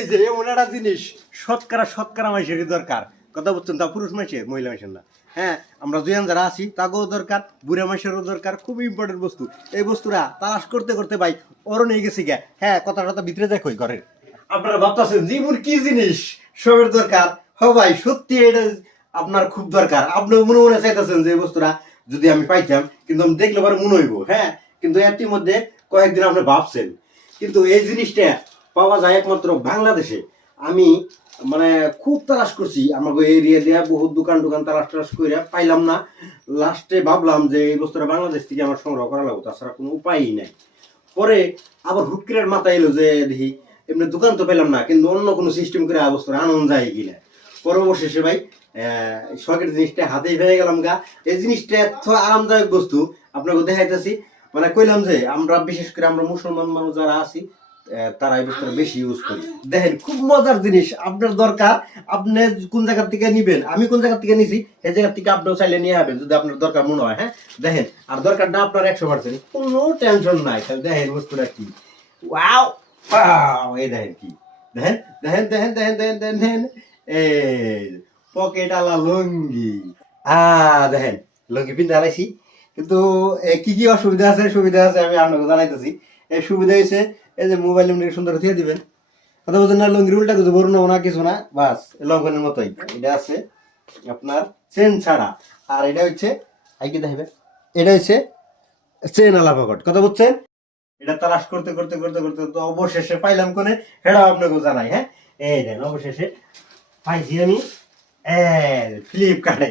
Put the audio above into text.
এই যে এমন একটা জিনিস শতকরা শতকরা মানুষেরই দরকার। কথা বলছেন, তা পুরুষ মানুষের, মহিলা মানুষের না। হ্যাঁ, আমরা জুয়ান যারা আছি তাকেও দরকার, বুড়া মানুষেরও দরকার। খুব ইম্পর্টেন্ট বস্তু এই বস্তুরা তালাশ করতে করতে ভাই ওরও নিয়ে গেছি গা। হ্যাঁ, কথা ভিতরে যাই কই ঘরের। আপনারা ভাবতেছেন জীবন কি জিনিস, সবের দরকার। হ ভাই, সত্যি এটা আপনার খুব দরকার। আপনি মনে মনে চাইতেছেন যে এই বস্তুটা যদি আমি পাইতাম, কিন্তু আমি দেখলে পরে মনে হইব। হ্যাঁ, কিন্তু এর মধ্যে কয়েকদিন আপনি ভাবছেন, কিন্তু এই জিনিসটা পাওয়া যায় একমাত্র বাংলাদেশে। আমি মানে খুব তালাশ করছি আমাকে এরিয়া দিয়ে, বহুত দোকান তালাশ করে পাইলাম না। লাস্টে ভাবলাম যে এই বস্তুটা বাংলাদেশ থেকে আমার সংগ্রহ করা লাগবে, তাছাড়া কোনো উপায়ই নাই। পরে আবার হুট করে মাথায় এলো যে দেখি এমনি দোকান তো পেলাম না, কিন্তু অন্য কোনো সিস্টেম করে অবস্থা আনন্দ যায় কিনা। পরে অবশেষে ভাই শখের জিনিসটা হাতেই পেয়ে গেলাম গা। এই জিনিসটা এত আরামদায়ক বস্তু আপনাকে দেখাইতেছি। মানে কইলাম যে আমরা বিশেষ করে আমরা মুসলমান মানুষ যারা আছি তারা এই বস্তুটা বেশি ইউজ করি। দেখেন, খুব মজার জিনিস। আপনার দরকার, আপনি কোন জায়গা থেকে নিবেন, আমি কোন জায়গা থেকে নিছি, এই জায়গা থেকে আপনিও চাইলে নিয়ে যাবেন যদি আপনার দরকার মনে হয়। হ্যাঁ, দেখেন, আর দরকারটা আপনার 100%, কোনো টেনশন নাই। তাহলে দেখেন বস্তুটা কি। ওয়াও ওয়াও, এই দেখেন কি, দেখেন দেখেন দেখেন দেখেন দেখেন দেখেন দেখেন, এই পকেট আলা লুঙ্গি। দেখেন লুঙ্গি পিনতে আলাইছি, কিন্তু কি কি অসুবিধা আছে সুবিধা আছে আমি আপনাকে জানাইতেছি। এই সুবিধা হয়েছে এই যে মোবাইল এমনি সুন্দর দিয়ে দিবেন। কথা বলছেন না, লুঙ্গির উল্টা কিছু বড় না কিছু না, বাস লঙ্ঘনের মতোই। এটা আছে আপনার চেন ছাড়া, আর এটা হচ্ছে কি দেখবে, এটা হচ্ছে চেন আলা পকেট। কথা বলছেন, এটা তালাশ করতে করতে করতে করতে তো অবশেষে পাইলাম কোনে, সেটাও আপনাকে জানাই। হ্যাঁ, এই দেন অবশেষে পাইছি আমি ফ্লিপকার্টে।